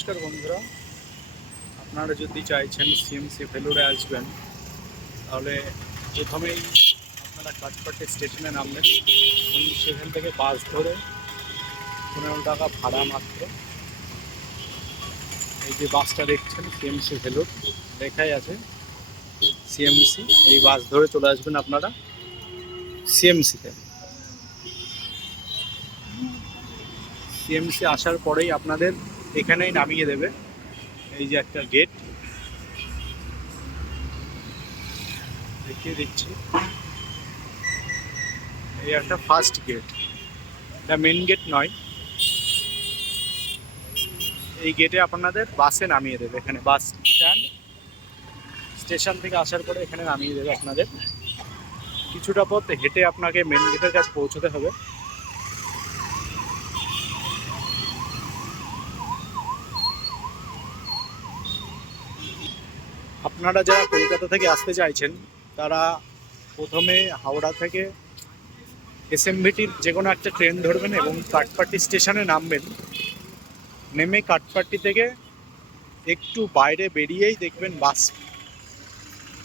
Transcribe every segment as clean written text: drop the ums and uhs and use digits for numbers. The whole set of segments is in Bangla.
নমস্কার বন্ধুরা, আপনারা যদি চাইছেন সিএমসি ভেলোরে আসবেন তাহলে প্রথমেই আপনারা কাঠপাট্টি স্টেশনে নামবেন এবং সেখান থেকে বাস ধরে 15 টাকা ভাড়া মাত্র। এই যে বাসটা দেখছেন সিএমসি ভেলোর লেখাই আছে সিএমসি, এই বাস ধরে চলে আসবেন আপনারা সিএমসিতে। সিএমসি আসার পরেই আপনাদের এখানেই নামিয়ে দেবে। এই যে একটা গেট দেখিয়ে দিচ্ছি, এই একটা ফার্স্ট গেট, এটা মেন গেট নয়। এই গেটে আপনাদের বাসে নামিয়ে দেবে, এখানে বাস স্ট্যান্ড, স্টেশন থেকে আসার পরে এখানে নামিয়ে দেবে আপনাদের। কিছুটা পথ হেঁটে আপনাকে মেন গেটের কাছে পৌঁছতে হবে। আপনারা যারা কলকাতা থেকে আসতে চাইছেন তারা প্রথমে হাওড়া থেকে এসএমভিটির যে কোনো একটা ট্রেন ধরবেন এবং কাঠপাট্টি স্টেশনে নামবেন। নেমে কাঠপাট্টি থেকে একটু বাইরে বেরিয়েই দেখবেন বাস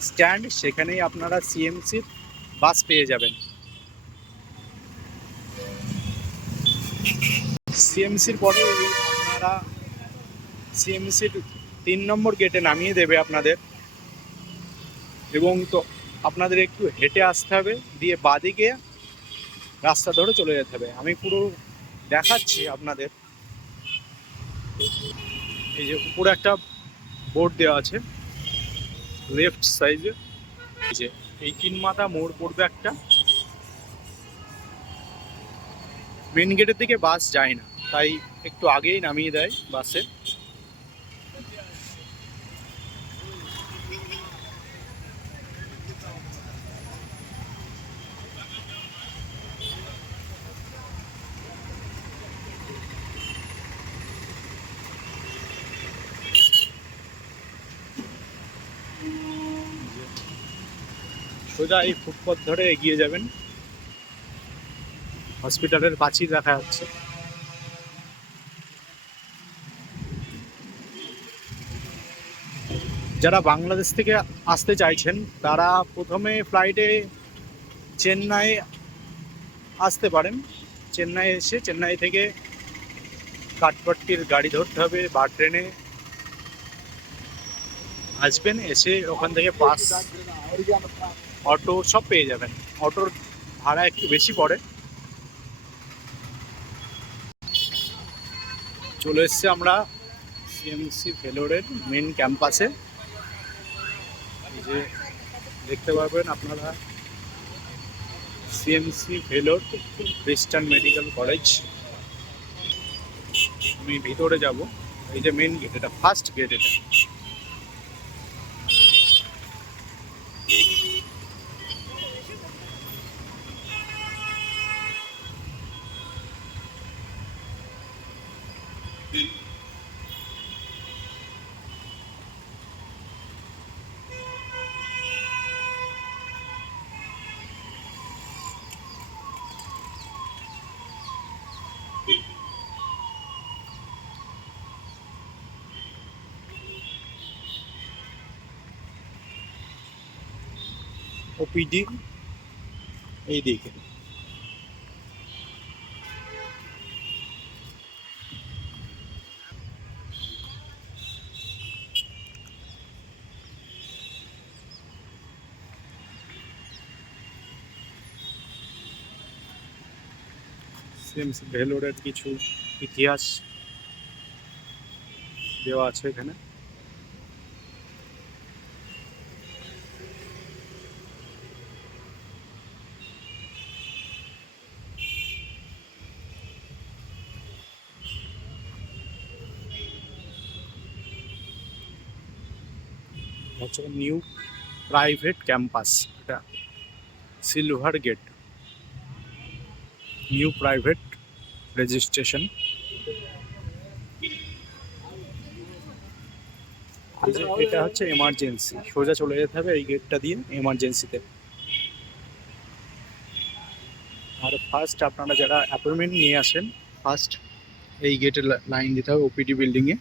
স্ট্যান্ড, সেখানেই আপনারা সিএমসির বাস পেয়ে যাবেন। সিএমসির পরে আপনারা সিএমসির 3 নম্বর গেটে নামিয়ে দেবে আপনাদের, এবং তো আপনাদের একটু হেঁটে আসতে হবে, দিয়ে বাঁদিকে রাস্তা ধরে চলে যেতে হবে। আমি পুরো দেখাচ্ছি আপনাদের। এই যে উপরে একটা বোর্ড দেওয়া আছে লেফট সাইডে, এই যে এই 3 মাথা মোড় পড়বে একটা। মেন গেটের দিকে বাস যায় না, তাই একটু আগেই নামিয়ে দেয় বাসে। সোজা এই ফুটপাথ ধরে এগিয়ে যাবেন, হসপিটালের কাছেই দেখা যাচ্ছে। যারা বাংলাদেশ থেকে আসতে চাইছেন তারা প্রথমে ফ্লাইটে চেন্নাই আসতে পারেন। চেন্নাই এসে চেন্নাই থেকে কাঠপাট্টির গাড়ি ধরতে হবে বা ট্রেনে আসবেন, এসে ওখান থেকে বাস, অটো সব পেয়ে যাবেন। অটোর ভাড়া একটু বেশি পড়ে। চলে এসছে আমরা সিএমসি ভেলোরের মেন ক্যাম্পাসে। এই যে দেখতে পারবেন আপনারা সিএমসি ভেলোর খ্রিস্টান মেডিকেল কলেজ। আমি ভিতরে যাব, এই যে মেন গেট, এটা ফার্স্ট গেট। এটা ওপিডি এই দিকে। সিএমসি ভেলোরের কিছু ইতিহাস দেওয়া আছে এখানে। হচ্ছে নিউ প্রাইভেট ক্যাম্পাস, এটা silver gate, new private registration. এটা হচ্ছে এমার্জেন্সি, সোজা চলে যেতে হবে এই গেটটা দিয়ে এমার্জেন্সিতে। আর ফার্স্ট আপনারা যারা অ্যাপয়েন্টমেন্ট নিয়ে আসেন, ফার্স্ট এই গেটে লাইন দিতে হবে ওপিডি বিল্ডিংয়ে।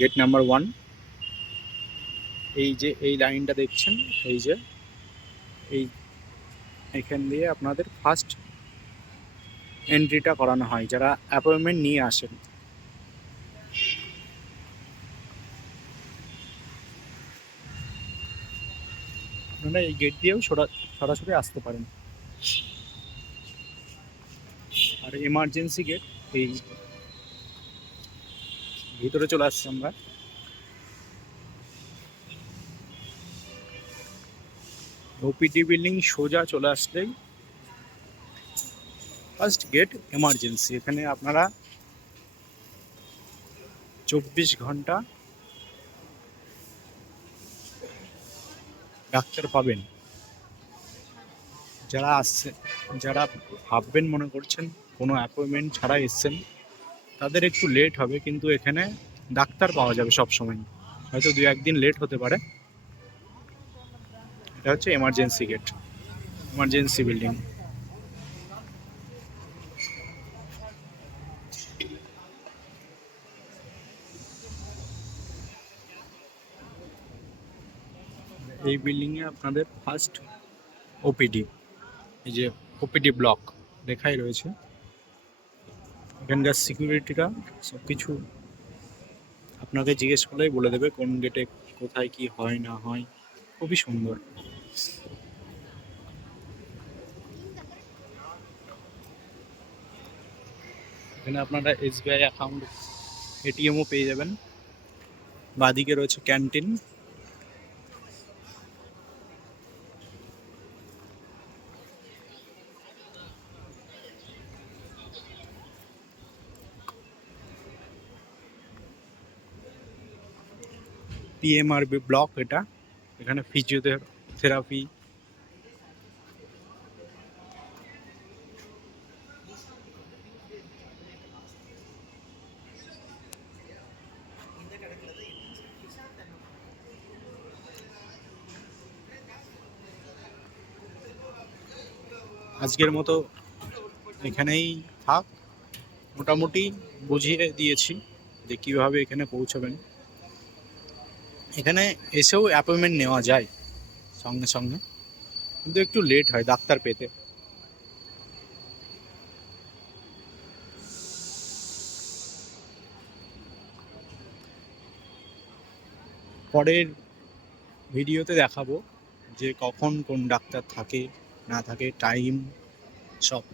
Gate number 1। এই যে এই লাইনটা দেখছেন, এই যে এই এখান দিয়ে আপনাদের ফার্স্ট এন্ট্রিটা করানো হয় যারা অ্যাপয়েন্টমেন্ট নিয়ে আসেন। আপনারা এই গেট দিয়েও সরাসরি আসতে পারেন। আর এমার্জেন্সি গেট এই ভিতরে চলে আসছি আমরা। ওপিডি বিল্ডিং সোজা চলে আসলেই ফার্স্ট গেট এমার্জেন্সি। এখানে আপনারা 24 ঘন্টা ডাক্তার পাবেন। যারা আসছে, যারা ভাববেন মনে করছেন কোনো অ্যাপয়েন্টমেন্ট ছাড়া এসছেন, তাদের একটু লেট হবে, কিন্তু এখানে ডাক্তার পাওয়া যাবে সব সময়। হয়তো 2-1 দিন লেট হতে পারে। এটা হচ্ছে এমার্জেন্সি গেট, এমার্জেন্সি বিল্ডিং। এই বিল্ডিংয়ে আপনাদের ফার্স্ট ওপিডি, এই যে ওপিডি ব্লক লেখাই রয়েছে। এখানকার সিকিউরিটিরা সব কিছু আপনাকে জিজ্ঞেস করলেই বলে দেবে কোন গেটে কোথায় কি হয় না হয়। খুবই সুন্দর। এখানে আপনারা SBI অ্যাকাউন্ট, এটিএমও পেয়ে যাবেন। বাদিকে রয়েছে ক্যান্টিন। PMRB ব্লক এটা, এখানে ফিজিওথেরাপি, আজকের মতো এখানেই থাক। মোটামুটি বুঝিয়ে দিয়েছি যে কীভাবে এখানে পৌঁছাবেন। এখানে এসেও অ্যাপয়েন্টমেন্ট নেওয়া যায় সঙ্গে সঙ্গে, কিন্তু একটু লেট হয় ডাক্তার পেতে। পরের ভিডিওতে দেখাবো যে কখন কোন ডাক্তার থাকে না থাকে, টাইম সব।